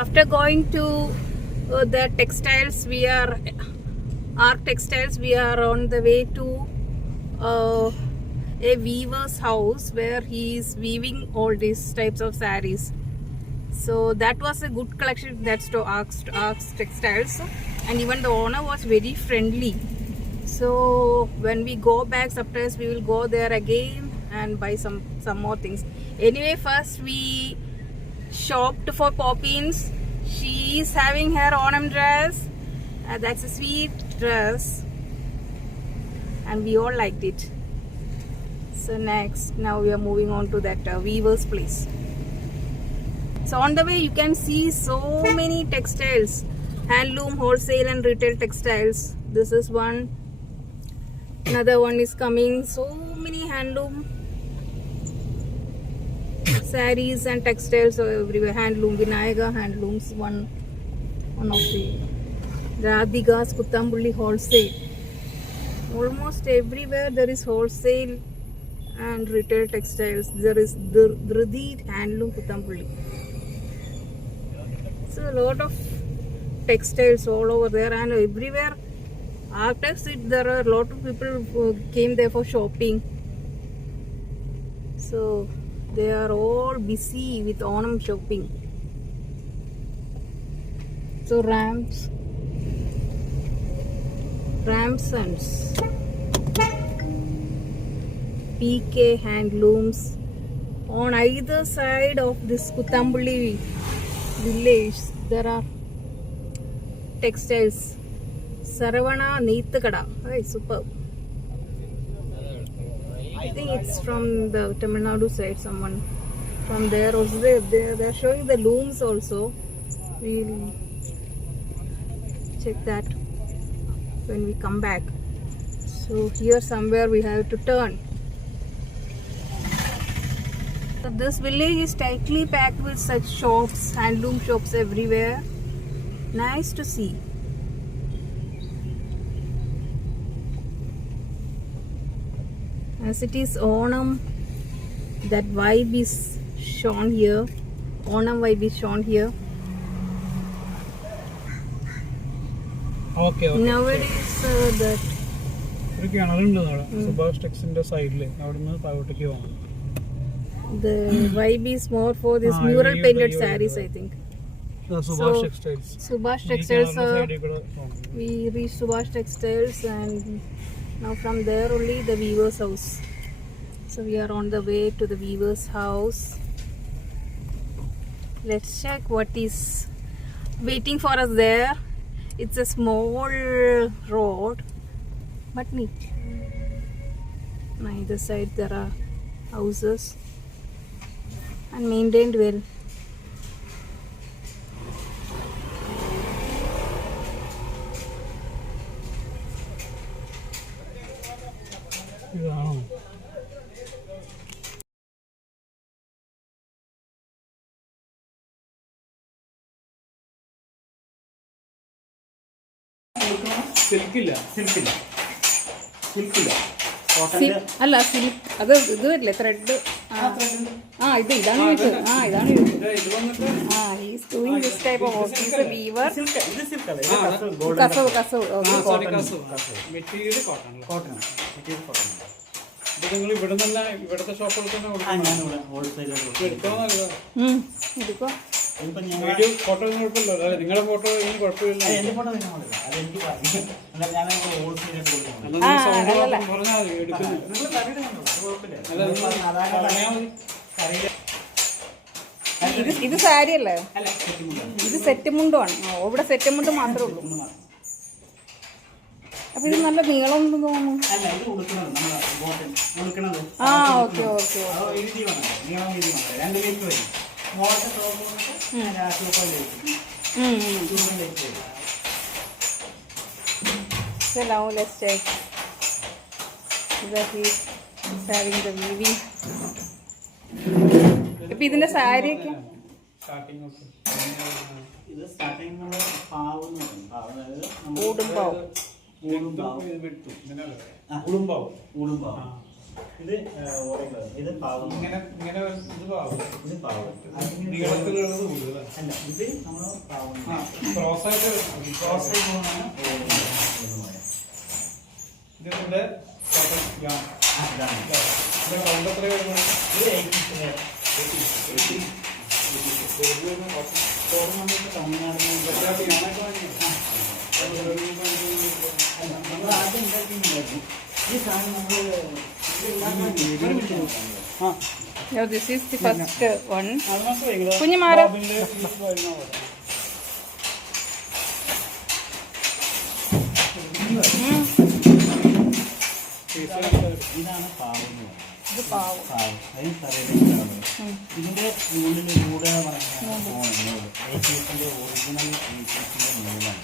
After going to the textiles, Arc Textiles, we are on the way to a weaver's house where he is weaving all these types of saris. So that was a good collection. That's to Arc Textiles, and even the owner was very friendly. So when we go back sometimes we will go there again and buy some more things. Anyway, first we shopped for Poppins. She is having her Onam dress. That's a sweet dress and we all liked it. So next, now we are moving on to that weaver's place. So on the way you can see so many textiles, handloom, wholesale and retail textiles. This is one. Another one is coming. So many handloom saris and textiles everywhere. Handloom, Vinayaka handlooms, one of the Radhika's Kuttambulli wholesale. Almost everywhere there is wholesale and retail textiles. There is Dhridi handloom Kuttambulli. So a lot of textiles all over there, and everywhere after it there are a lot of people who came there for shopping. So they are all busy with Onam shopping. So Ramsons, PK handlooms. On either side of this Kuttambulli village there are textiles. Saravana Neethakada. Hey, superb. I think it's from the Tamil Nadu side. Someone from there also. They're showing the looms also. We'll check that when we come back. So here somewhere we have to turn. So this village is tightly packed with such shops, handloom shops everywhere. Nice to see. As it is Onam, that vibe is shown here. Onam vibe is shown here. Okay. Nowadays that Subhash Textiles side the vibe is more for this mural painted saris, I think. Subhash Textiles. Subhash Textiles. We reached Subhash Textiles, and now from there only the weaver's house. So we are on the way to the weaver's house. Let's check what is waiting for us there. It's a small road but neat. On either side there are houses and maintained well. അല്ല silk അത് ഇത് വരില്ലേ thread ഇതാണ് he's doing this type of work. He's A weaver. കസവ് നിങ്ങൾ ഇവിടെ തന്നെ ഇവിടുത്തെ ഷോപ്പുകൾ തന്നെ എടുക്കോ. ഫോട്ടോ കുഴപ്പമില്ല, നിങ്ങളുടെ ഫോട്ടോ കുഴപ്പമില്ല. ഇത് സാരി അല്ലേ? ഇത് സെറ്റ് മുണ്ടുമാണ്. ഇവിടെ സെറ്റ് മുണ്ട് മാത്രമേ ഉള്ളൂ. അപ്പൊ ഇത് നല്ല നീളം ഉണ്ടെന്ന് തോന്നുന്നു. Okay. So now let's check that he's having the weaving. ഇപ്പൊ ഇതിന്റെ സാരി ഒക്കെ ഇത് ഇത് പാവം. ഇങ്ങനെ ഇങ്ങനെ ഇത് പാവം. ഇത് പാവം. നീളത്തിലുള്ളത് കൂടുതൽ. അല്ല, ഇത് നമ്മൾ പാവം. ക്രോസായിട്ട് പോകുന്നതാണ് ഇതിന്റെ റൗണ്ട് എത്ര വരുന്നത്? ഇത് 80. നമ്മൾ ആദ്യം ഉണ്ടാക്കി ഈ സാധനം Now this is the first one. അത് മനസ്സിലായി. കുഞ്ഞുമാരെ ഇതാണ് പാവം. ഇത് പാവം. അതിന് തറയിലാണ്. ഇതിന്റെ നൂലിലൂടെ ഒറിജിനൽ നൂലാണ്.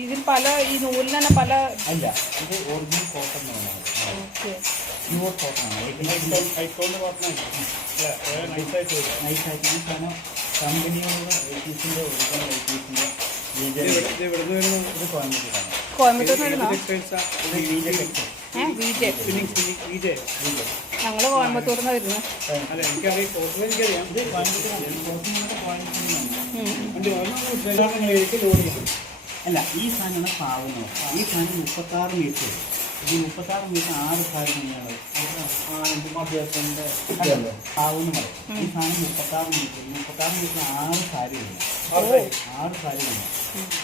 ഇതിൽ പല ഈ നൂലിന് തന്നെ പല അല്ല, ഇത് ഒറിജിനൽ കോട്ടൺ നൂലാണ്. പ്യൂർ കോട്ടൺ ആണ്. ഹൈക്കോളിന്റെ കോട്ടൺ നൈസായിട്ട് വരും. നൈസായിട്ട് ഈ സാധനം കമ്പനിയോടുള്ള എയ്റ്റീസിന്റെ ഒറിജിനൽ എയ്റ്റീസിന്റെ ഇത് ഇവിടുന്ന് വരുന്നത് ഇത് കോയമ്പത്തൂരാണ്. കോയമ്പത്തൂരിൽ ടെക്സ്റ്റൈൽസാ. ഞങ്ങള് കോയമ്പത്തൂരിൽ നിന്ന് വരുന്നു. അല്ല എനിക്കറിയാം, കോട്ടൺ എനിക്കറിയാം. ഇത് കോയമ്പത്തൂരാണ്. അല്ല, ഈ സാധനമാണ് പാവുന്നത്. ഈ സാധനം 36 മീറ്റർ. ഈ 36 മീറ്റർ 6 സാരി തന്നെയാണ് മധ്യത്തിന്റെ പാവെന്ന് പറയും. ഈ സാധനം 36 മീറ്റർ 6 സാരി ഉണ്ട്. 6 സാരി ഉണ്ട്.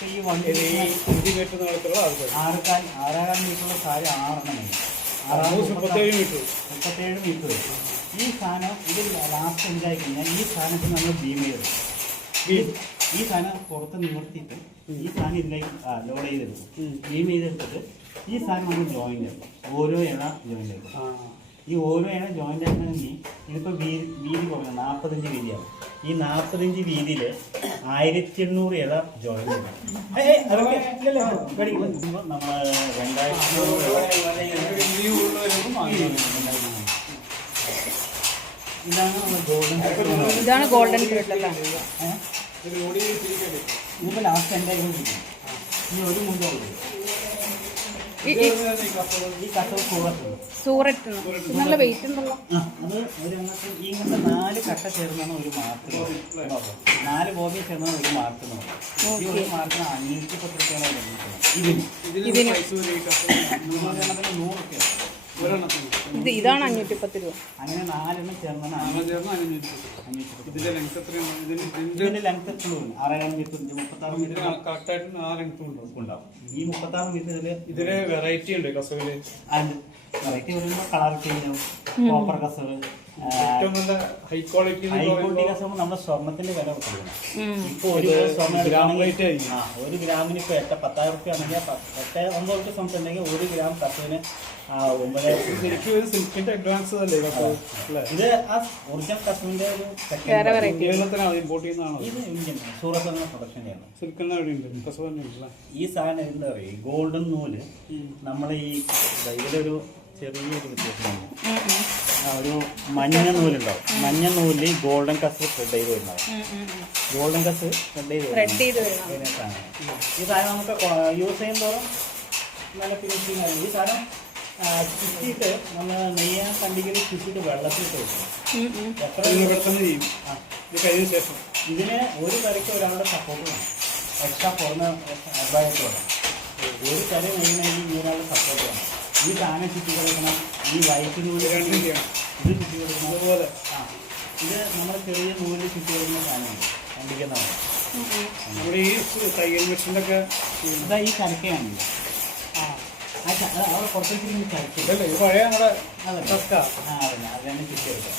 ഈ വണ്ടി 6 മീറ്ററുള്ള സാരി 6 എണ്ണം. 37 മീറ്റർ. ഈ സാധനം ഇത് ലാസ്റ്റ് എന്തായി കഴിഞ്ഞാൽ ഈ സാധനത്തിന് നമ്മൾ ബീം ചെയ്തു. ഈ സാധനം പുറത്ത് നിവർത്തിയിട്ട് ഈ സാധനം ഇതിലേക്ക് ലോഡ് ചെയ്തെടുക്കും. ബീം ചെയ്തെടുത്തിട്ട് ഈ സാധനം നമ്മൾ ജോയിൻ്റ് ആക്കും. ഓരോ ഇല ജോയിൻ്റ് ആക്കും. ഈ ഓരോ ഇല ജോയിൻ്റ് ആക്കണമെങ്കിൽ ഇതിപ്പോൾ വീതി കുറഞ്ഞ 45 വീതിയാവും. ഈ 45 വീതിയിൽ 1800 ഇല ജോയിൻ്റ് ആക്കും. നമ്മൾ 2000 ഇതാണ് ഗോൾഡൻ ത്രെഡ് അല്ലേ? ഇതിപ്പോൾ ലാസ്റ്റ് എന്തായിരിക്കും ഈ ഒരു മുന്നോട്ട് ഈ കട്ട സൂററ്റ് നല്ല വെയിറ്റ് ഉണ്ടല്ലോ. അത് ഒരു ഇങ്ങനത്തെ 4 കട്ട ചേർന്നാണ് ഒരു മാർക്ക്. 4 ബോബി ചേർന്നാണ് ഒരു മാർക്ക്. ഈ ഒരു മാർക്കിന് 510 രൂപയാണ് ഇതിന് 100 രൂപ. ഇതാണ് 510 രൂപ. അങ്ങനെ 4 എണ്ണം ചേർന്നാണ് 510. ഇതിന്റെ ലെങ്ത് എത്രയാണ്? ഇതിന്റെ ലെങ്ത് എത്രയാണ്? 6 മീറ്റർ 36 മീറ്റർ കറക്റ്റായിട്ട് 4 ലെങ്ത് ഉണ്ടാവും. ഈ 36 മീറ്റർ ഇതില് വെറൈറ്റി ഉണ്ട് കസവില്. വെറൈറ്റി വരുമ്പോൾ കളർ ചേഞ്ച് ആവും. കോപ്പർ കസവ്, ഏറ്റവും നല്ല ഹൈ ക്വാളിറ്റി കസവ് നമ്മുടെ സ്വർണത്തിന്റെ വില കൊടുക്കണം. ഇപ്പൊ ഒരു ഒരു ഗ്രാമിന് ഇപ്പൊ 10,000 റുപ്യ ആണെങ്കിൽ 8-9 സംസ് ഉണ്ടെങ്കിൽ 1 ഗ്രാം കസവിന് 9,000. ശരിക്കും ഒരു സിൽക്കിന്റെ അഡ്വാൻസ് അല്ലേ കസവ്? ഇത് ആ ഒറിജിനൽ കസവിന്റെ ഒരു കേരളത്തിനാണ് ഇമ്പോർട്ട് ചെയ്യുന്നതാണോ? ഇത് ഇന്ത്യൻ സൂറത്ത് എന്ന പ്രൊഡക്ഷൻ ചെയ്യണം. സിൽക്കിന് ഉണ്ട് കസവ് തന്നെ. ഈ സാധനം എന്താ പറയുക, ഈ ഗോൾഡൻ നൂല് നമ്മൾ ഈ ഇതിലൊരു ചെറിയൊരു വ്യത്യാസമാണ്. ഒരു മഞ്ഞ നൂലുണ്ടാവും. മഞ്ഞ നൂലിൽ ഗോൾഡൻ കസ് ത്രെഡ് ചെയ്ത് വരുന്നതാണ്. ഗോൾഡൻ കസ് ത്രെഡ് ചെയ്ത് വരുന്ന സാധനം. ഈ സാധനം നമുക്ക് യൂസ് ചെയ്യുന്നതോറും നല്ല ഫിനിഷിങ് ആണ്. ഈ സാധനം ചുറ്റിയിട്ട് നമ്മൾ നെയ്യാൻ കണ്ടിക്കൽ ചുറ്റിയിട്ട് വെള്ളത്തിലിട്ട് വെക്കും. എത്ര പെട്ടെന്ന് ചെയ്യും കഴിഞ്ഞ ശേഷം. ഇതിന് ഒരു കറിക്ക് ഒരാളുടെ സപ്പോർട്ട് വേണം. എക്സ്ട്രാ പുറമെ അഡ്വൈസ് വേണം. ഒരു കറി നെയ്യണമെങ്കിൽ ഒരാളുടെ സപ്പോർട്ട് വേണം. ഈ സാധനം ചുറ്റി കൊടുക്കണം. ഈ വൈറ്റ് നൂല് ഇത് ചുറ്റി കൊടുക്കണം. അതുപോലെ ഇത് നമ്മുടെ ചെറിയ നൂല് ചുറ്റി കൊടുക്കുന്ന സാധനമാണ് കണ്ടിക്കുന്നതാണ്. നമ്മുടെ ഈ തയ്യൽ മെഷീൻ്റെ ഒക്കെ ഇതാ ഈ ചരക്കയാണ്. അവിടെ പുറത്തേക്ക് ചരക്കില്ല. ഇത് പഴയ നമ്മുടെ അതന്നെ ചുറ്റി എടുക്കാം.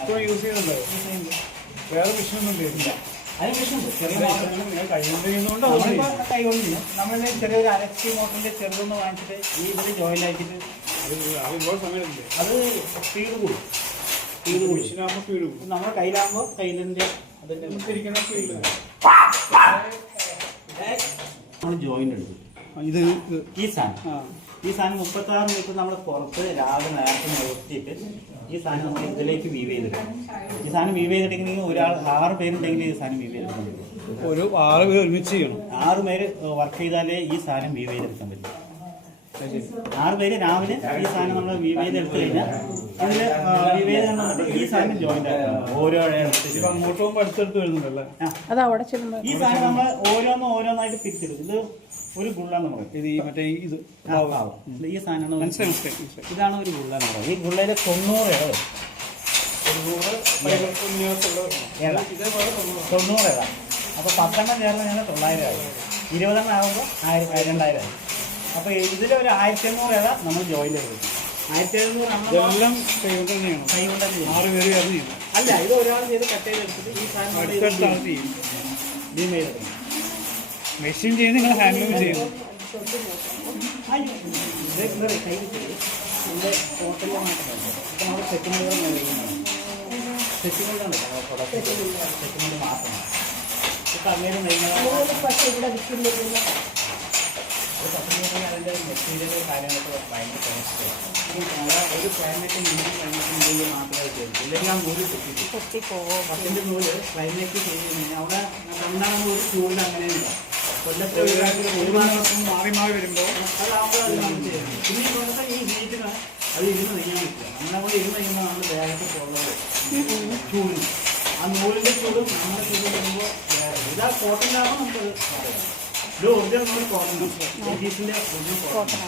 ഇപ്പോൾ യൂസ് ചെയ്യുന്നുണ്ട്. വേറെ മെഷീനൊന്നും ഇല്ല. അതിന് മെഷീനുണ്ട്. ചെറിയ കഴിയുന്നതുകൊണ്ട് കൈകൊണ്ട് ചെയ്യും. നമ്മൾ ചെറിയൊരു അലക്സി മോട്ടറിൻ്റെ ചെറുതൊന്ന് വാങ്ങിച്ചിട്ട് ഈ ഇതിൽ ജോയിൻ ആക്കിയിട്ട് ഒരുപാട് സമയമില്ലേ? അത് സ്പീഡ് കൂടും. മെഷീനാകുമ്പോൾ സ്പീഡ് കൂടും. നമ്മുടെ കയ്യിലാകുമ്പോൾ കയ്യിലിൻ്റെ അതിൻ്റെ ഇരിക്കുന്ന സ്പീഡ് നമ്മൾ ജോയിൻ എടുക്കും. ഇത് ഈ സാധനം 36 മീറ്റർ നമ്മൾ പുറത്ത് രാവിലെ നേരത്തെ നിർത്തിയിട്ട് ഈ സാധനം നമ്മൾ ഇതിലേക്ക് വീവ് ചെയ്തെടുക്കും. ഈ സാധനം വീവ് ചെയ്തിട്ടെങ്കിൽ ഒരാൾ 6 പേരുണ്ടെങ്കിൽ ഈ സാധനം വീവ് ചെയ്തെടുക്കാൻ പറ്റും. ഒരു 6 പേര് ഒരുമിച്ച് ചെയ്യണം. 6 പേര് വർക്ക് ചെയ്താലേ ഈ സാധനം വീവ് ചെയ്തെടുക്കാൻ പറ്റും. 6 പേര് രാവിലെ ഈ സാധനം നമ്മൾ വീവ് ചെയ്തെടുത്ത് കഴിഞ്ഞാൽ ഇതിൽ വീവ് ചെയ്ത് ഈ സാധനം ജോയിൻ്റ് ആക്കണം. ഓരോ ഇപ്പൊ അങ്ങോട്ട് പോകുമ്പോൾ അടുത്തടുത്ത് വരുന്നുണ്ടല്ലേ? അത് അവിടെ ചെല്ലുമ്പോൾ ഈ സാധനം നമ്മൾ ഓരോന്നായിട്ട് തിരിച്ചിടും. ഇത് ഒരു ഗുള്ളാന്ന് പറയും. ഇത് ഈ മറ്റേ ഇത് ഈ സാധനം മനസ്സിലായി. ഇതാണ് ഒരു ഗുള്ളാന്ന് പറയുന്നത്. ഈ ഗുള്ളയിൽ 90 ഇട വരും. 90 ഇട. അപ്പോൾ 10 ചേർന്ന് ഞാൻ 900 ആയി. 20 ആകുമ്പോൾ 2000 ആയി. അപ്പോൾ ഇതിലൊരു 1800 ഇട നമ്മൾ ജോയിൻ്റ് എടുക്കും. 1700 ഇതെല്ലാം കൈകൊണ്ട് തന്നെയാണ്. കൈകൊണ്ട് തന്നെ ചെയ്യും. 6 പേര് ചേർന്ന് ചെയ്യും. അല്ല, ഇത് ഒരാൾ ചെയ്ത് കട്ട് ചെയ്തെടുത്തിട്ട് ഈ സാധനം അടുത്തടുത്താണ് ചെയ്യും. ബീം ചെയ്തെടുക്കും. മെഷീൻ ചെയ്യുന്നത് നിങ്ങൾ ഹാൻഡ്ലൂം ചെയ്യുന്നു. ഇതിൻ്റെ ഹോട്ടലിൽ മാത്രമല്ല, ഇപ്പം നമ്മൾ സെറ്റുമെൻ്റ് സെറ്റുമെൻ്റാണ് സെറ്റുമെൻ്റ് മാത്രമാണ്. ഇപ്പം അങ്ങനെ അതിൻ്റെ മെറ്റീരിയൽ കാര്യങ്ങളൊക്കെ ഭയങ്കര ടേസ്റ്റ്. ഒരു ക്ലൈമറ്റ് നൂല് ക്ലൈമറ്റ് മാത്രമേ ചെയ്തു. ഇല്ലെങ്കിൽ ആ നൂല് പൊട്ടിപ്പോകും. 10 നൂല് ക്ലൈമറ്റ് ചെയ്ത് കഴിഞ്ഞാൽ അവിടെ രണ്ടാമത് ഒരു ചൂടിൽ അങ്ങനെയില്ല. കൊല്ലത്തെ ഒരു മാസം മാറി വരുമ്പോൾ അതാകുമ്പോൾ അത് നമ്മൾ ചെയ്യുന്നത്. പിന്നെ ഇപ്പോഴത്തെ ഈ ഹീറ്റിന് അത് ഇരുന്ന് നെയ്യാൻ പറ്റില്ല. നമ്മളെ കൊണ്ട് ഇരുന്ന് കഴിയുമ്പോൾ നമ്മൾ വേഗത്തിൽ പോകുന്നത് ചൂടിന്. ആ നൂലിൻ്റെ ചൂടും നമ്മുടെ ചൂടും വരുമ്പോൾ ഇതാ കോട്ടനാകുമ്പോൾ നമുക്കത് പറയാം. ഇത് ഒറിജിനൽ നമ്മൾ കോട്ടൺ ലേഡീസിൻ്റെ ഒറിജിനൽ കോട്ടൺ.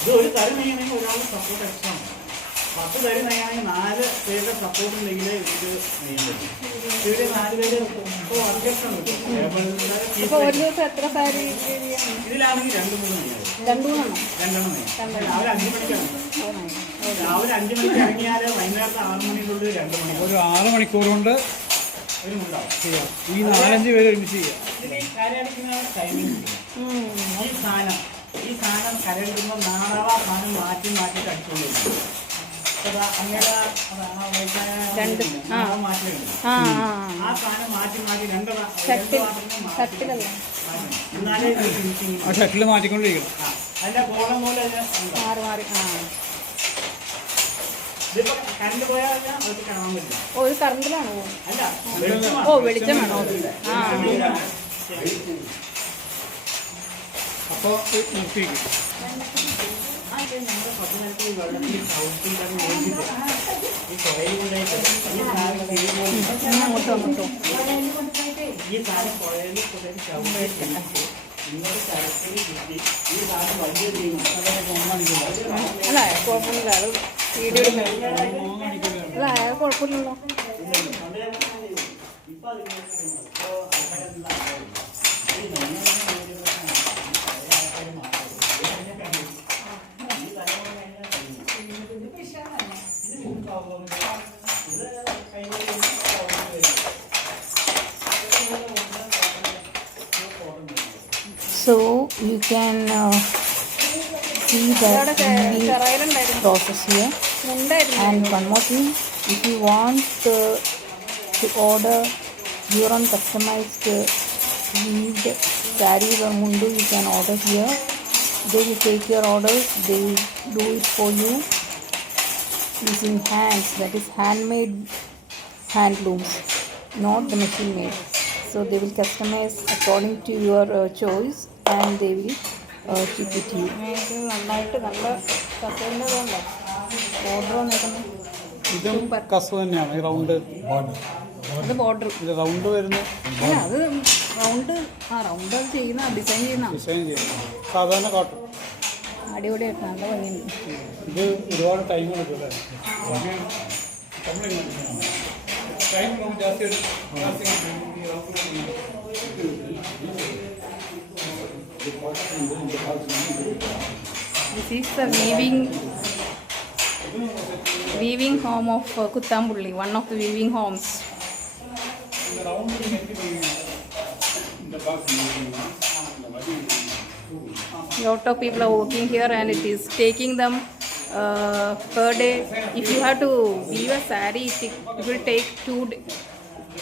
ഇത് ഒരു തരം നെയ്യണമെങ്കിൽ ഒരാളുടെ സപ്പോർട്ട് എക്സ്ട്രാ ആണ്. 10 തരം നെയ്യാണെങ്കിൽ 4 പേരുടെ സപ്പോർട്ട് ഉണ്ടെങ്കിൽ ഇത് നെയ്യാൻ പറ്റും. ഇവിടെ 4 പേര് ഇപ്പോൾ അത്യാവശ്യം ഒരു ദിവസം എത്ര സാരി? ഇതിലാണെങ്കിൽ 2-3 നെയ്യാവും. 2-3 രണ്ടെണ്ണം നെയ്യാം. രാവിലെ 5 മണിക്കാണ്. രാവിലെ 5 മണിക്ക് ഇറങ്ങിയാൽ വൈകുന്നേരത്തെ 6 മണിക്കുള്ളിൽ 2 മണി. ഒരു 6 മണിക്കൂർ കൊണ്ട് ഒരു മുണ്ടാവും ചെയ്യാം. ഈ 4-5 പേര് ഒരുമിച്ച് ചെയ്യാം. ഇതിൽ ഈ കരയടിക്കുന്ന ടൈമിംഗ് ഈ സാധനം കരയിടുമ്പോൾ നാളെ സാധനം മാറ്റി അടിച്ചുകൊണ്ടിരിക്കും. അങ്ങനെ മാറ്റിയിട്ടുണ്ട്. ആ സാധനം മാറ്റി 2 എന്നാലേ ആ ഷട്ടിൽ മാറ്റിക്കൊണ്ടിരിക്കണം. അതിന്റെ കോളം പോലെ ഇതിപ്പോ കറണ്ട് പോയാൽ അവർക്ക് കാണാൻ പറ്റില്ല. ഒരു കറണ്ടിലാണോ? അല്ല, വെളിച്ചം വേണോ? അപ്പോൾ നിർത്തിയിരിക്കും. ഈ സാധനം പുഴയിൽ അല്ല കുഴപ്പമില്ല, അത് വീഡിയോ അല്ല കുഴപ്പമില്ലല്ലോ. So you can see the process here. And one more thing, if you want to order your own customized weaved sarees or mundu, you can order here. They will take your orders, they will do it for you using hands, that is handmade handlooms, not the machine made. So they will customize according to your choice and they will ship it to you. ഇതും കസ് തന്നെയാണ്. ഈ round അത് border ഇത് round വരുന്ന അത് round round ചെയ്യുന്ന design ചെയ്യുന്നത് സാധാരണ കാട്ടും. അടിപൊളിയായിട്ട് നല്ല ഭംഗിയുണ്ട്. ഇത് ഒരുപാട് ടൈം എടുക്കും അല്ലേ? ടൈം ജാസ്തി This is the weaving home of Kuttambulli, one of the weaving homes. Lot of people are working here and it is taking them per day. If you have to weave a saree, it will take 2 days.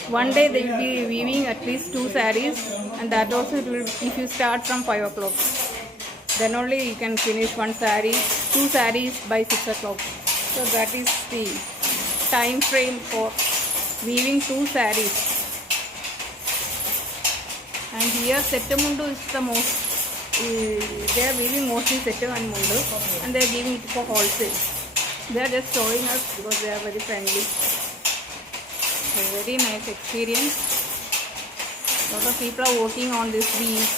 One day they will be weaving at least 2 sarees, and that also it will, if you start from 5 o'clock, then only you can finish 1 saree, 2 sarees by 6 o'clock. So that is the time frame for weaving 2 sarees. And here Settumundu is the most They are weaving mostly setu and mundu, and they are giving it for wholesale. They are just showing us because they are very friendly. A very nice experience. A lot of people are working on this weave.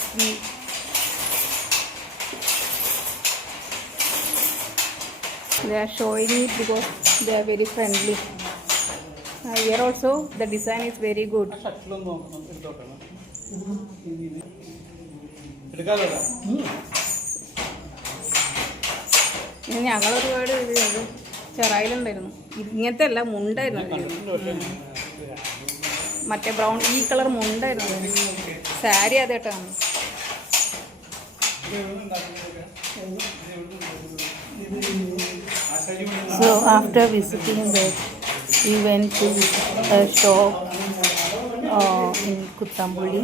They are showing it because they are very friendly. Here also the design is very good. ഞങ്ങളൊരുപാട് ഇത് ചെറായിലുണ്ടായിരുന്നു. ഇങ്ങനത്തെ അല്ല, മുണ്ടായിരുന്നു. മറ്റേ brown ഈ colour മുണ്ടായിരുന്നു. സാരി അതേട്ടാണ്. So after visiting that, we went to a shop in Kuttambuli,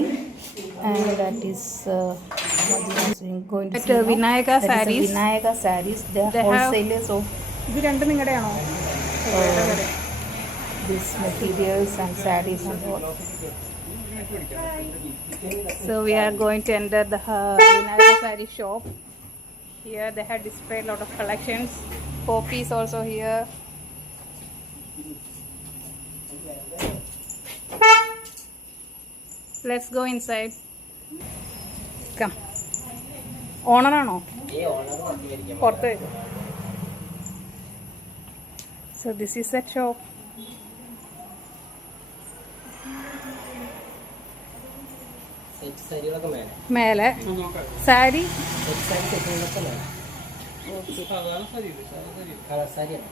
and that is going to see Vinayaka sarees. Vinayaka sarees. They are wholesalers of. ഇത് രണ്ടും നിങ്ങളുടെയാണോ? These materials and sarees and all. So we are going to enter the Vinayaka saree shop. Here they have displayed a lot of collections. Poppies also here. Let's go inside. Come. Owner ആണോ? പുറത്ത് വരും. So this is the shop. മേലെ sari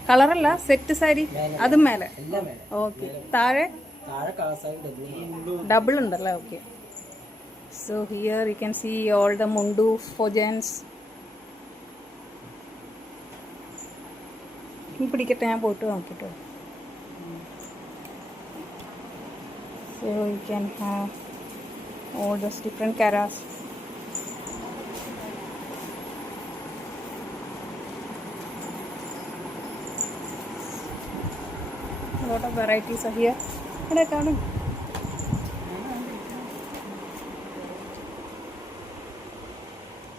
കളറല്ല, set sari അതും മേലെ. Okay. താഴെ double ഉണ്ടല്ലേ? Okay. So here you can see all the mundu for gents. പിടിക്കട്ടെ, ഞാൻ പോയിട്ട് നോക്കിട്ടോ. So you can have all those different karas. A lot of varieties are here.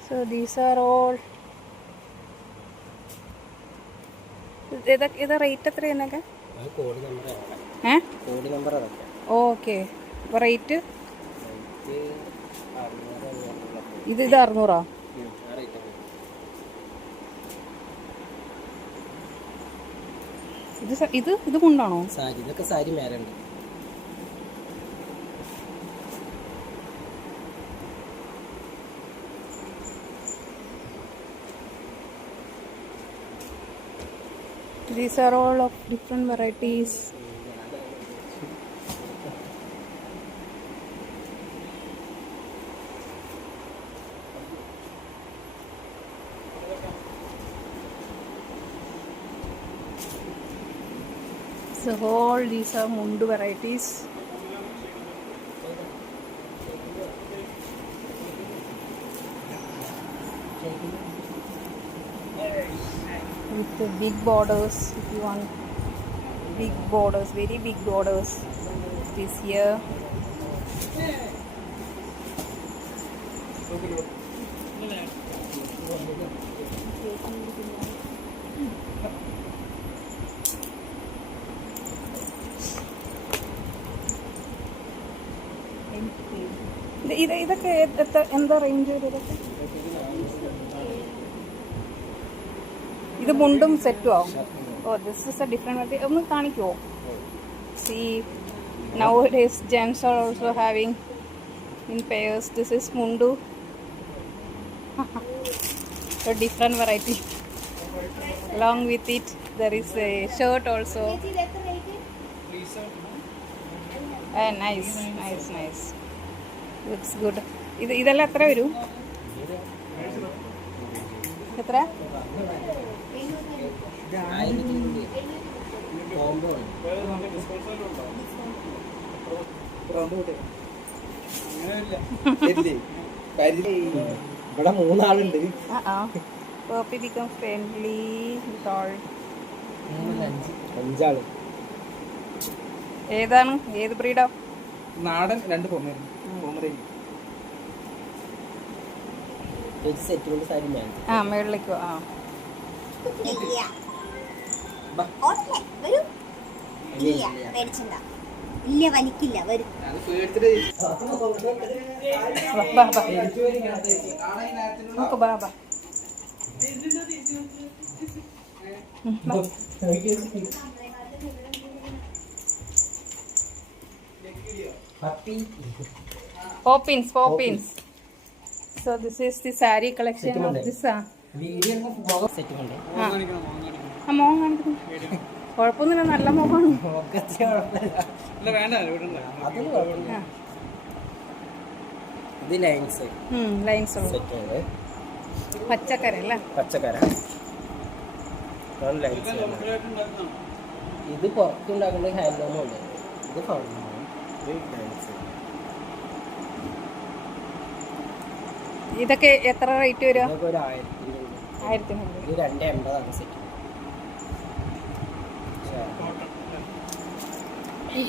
So these are all. ഇത് rate എത്രയാണൊക്കെ? Code number. Okay. Rate ഇത് 600. ഇത് കൊണ്ടാണോ? ഇതൊക്കെ sari മേലുണ്ട്. These are all of different varieties. So all these are mundu varieties. With the big borders, if you want big borders, very big borders. This here. ഇതൊക്കെ എന്താ range വരും? ഇതൊക്കെ ഇത് മുണ്ടും സെറ്റും ആവും. Oh, this is a different. ഒന്ന് കാണിക്കുമോ? See nowadays gents are also having in pairs. This is mundu. A different variety. Along with it there is a shirt also. Nice. Looks good. ഇതെല്ലാം എത്ര വരും? എത്ര? ഇവിടെ 3 ആളുണ്ട്. Poppy become friendly with all. 5 ആള്. ഏതാണ്? ഏത് ബ്രീഡാ? നാടൻ 2 പൊമ്മേരി. സെറ്റ് കൊണ്ട് സാരി മേലെ ആ മേളിലേക്ക് ആ ഇല്ല. ഓടല്ലേ? വരൂ. ഇല്ല, പേടിച്ചണ്ട. ഇല്ല, വലിക്കില്ല. വരും. ബാ ബാ നോക്ക് ബാ ബാ Poppins. So this is the saree collection of this. Set കൊണ്ട് ആ മോഹൻ കാണിക്കുന്നു. കുഴപ്പമൊന്നുമില്ല, നല്ല മോഹമാണ്. അതൊന്നും കുഴപ്പമില്ല. ഇത് ലൈൻസ് ലൈൻസ് ഉള്ളു. സെറ്റ് ഉണ്ട്. പച്ചക്കര അല്ലേ? പച്ചക്കര ലൈൻസ്. ഇത് പുറത്തുണ്ടാക്കുന്ന ഹാൻഡ്ലൂമുണ്ട്. ഇത് ഫൗണ്ടമാണ്. ഇത് ലൈൻസ്. ഇതൊക്കെ എത്ര റേറ്റ് വരിക? ഇതൊക്കെ ഒരു 1300. ഇത് 280 സെറ്റ്.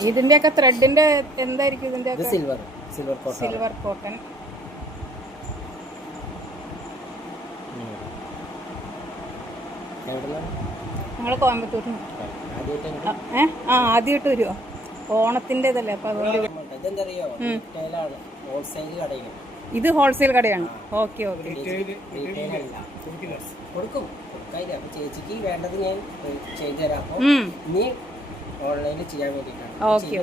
ഇതിന്റെയൊക്കെ ത്രെഡിന്റെ എന്തായിരിക്കും ഇതിന്റെ? ഇത് സിൽവർ കോട്ടൺ. Silver cotton. ഞങ്ങൾ കോയമ്പത്തൂരിന്. ആദ്യമായിട്ട് വരുമോ? ഓണത്തിന്റെ ഇതല്ലേ, അപ്പൊ അതുകൊണ്ട്. ഇതെന്തറിയോ, റീറ്റെയിലാണ്, ഹോൾസെയിൽ കടയിൽ. ഇത് ഹോൾസെയിൽ കടയാണ്. ഓക്കെ റീറ്റെയിൽ അല്ല. കൊടുക്കും, കൊടുക്കാതില്ല. അപ്പൊ ചേച്ചിക്ക് വേണ്ടത് ഞാൻ ചെയ്തു തരാം. അപ്പൊ നീ ഓൺലൈനിൽ ചെയ്യാൻ വേണ്ടിയിട്ടാണ്. ഓക്കെ.